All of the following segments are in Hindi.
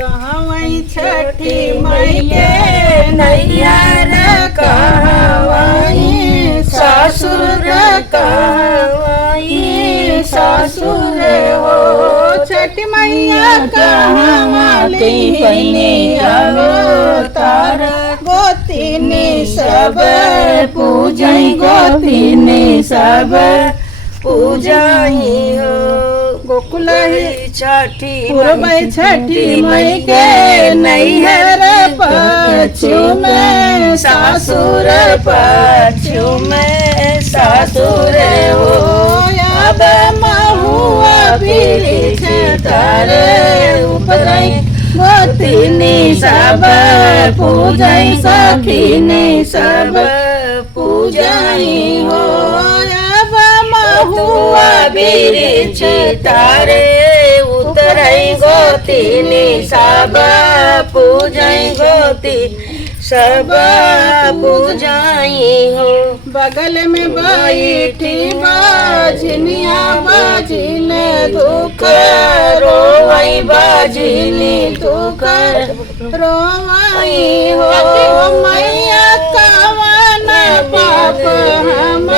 कहवई छठी मई के नैहर कहवई ससुर कहवई ससुर हो छठी मैया कहवली बनी अवतार गोतिनी सब पूजई गोतिनी सब पूजाई हो गोकुल छठी पूर्वई छठी मई के नैहर पश्चिम सासुर पश्चिम सासुर हो अब महुआ वृक्ष तारे उपरई गोतिनी सब पूजई सखीनी सब पूजई हो महुआ वृक्ष तारे उतरई गोतिनी सब पूजई गोती सब पूजाई हो बगल में बैठी बाजनिया बाजिन दुख रोवई बाजिनी दुख रोवई हो मैया कवन पाप हम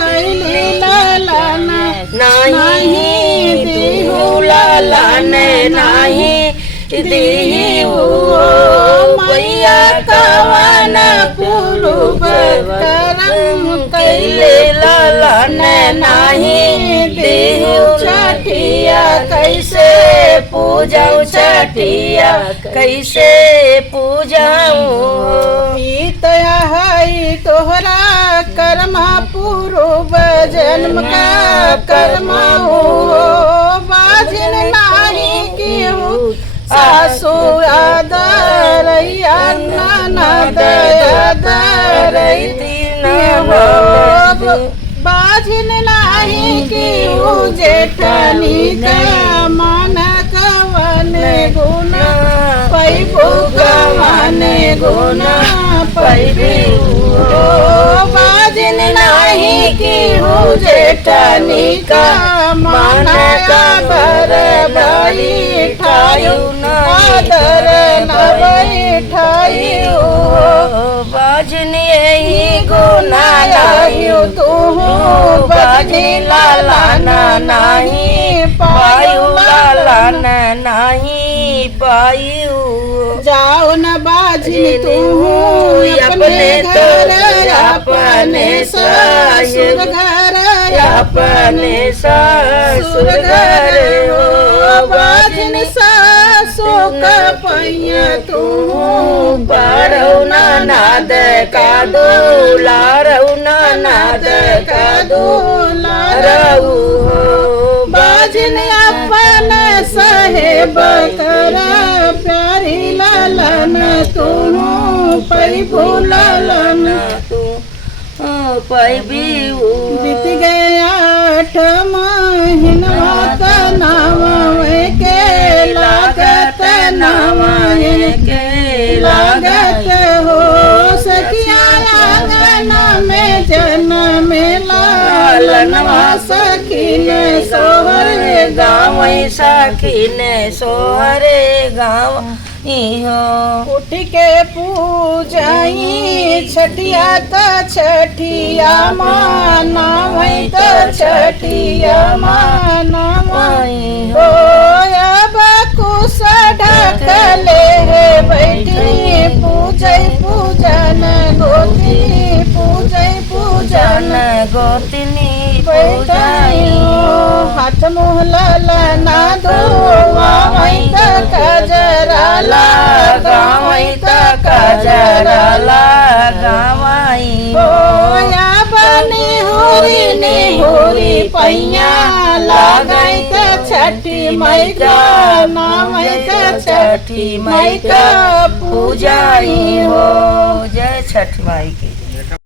कैली लालन नहीं दिहु लालन नहीं दिहु मैया कवन पूर्व करम कैले लालन नहीं दिहु छठिया कैसे पूजाऊ छठिया कैसे पूजाऊ तया है तोहरा कर्मा पूर्व जन्म का कर्मा हो बाजिन नाही केहू सासु आदरैया ननद आदरैती न हो बाजिन नाही केहू जेठनी का मन कवन गुण पैबो कवन गुण पैबो बाजिन नाही केहू जेठनी का मन बर बैठायु आदर न बैठायु बाजिन यही गुनायु तू बाजिन लालन नहीं पायु लालन नहीं पायु जाओ न बाजिन तू अपने घर अपने ससुर घर अपने ससुर घर हो बाजिन सासु का पैया तू पढ़ऊ ननद का दुलारऊ ननद का दुलारऊ हो बाजिन अपन साहेब कर प्यारी लालन तू पैबू लालन तू पैबी बीत गया 8 महीना नाम के लागत नाम के लागत हो सखिया आंगन में जन्म लालनवा सखीन सोहर गाँव सखीन सोहर गाँव हो उठ के पूजाई छठिया त छठिया माना वही त छठिया माना वही हो अब कुश ढकले है बैठी पूजई पूजन गोती पूजई पूजन गोतिनी बैठाई हाथ मुँह ललना धोवा वही त कजरा लगावई त कजरा लगावई होया बनी होरी पैया लगाई त छठी मई का नामई त छठी मई का पूजाई हो जय छठ माई की।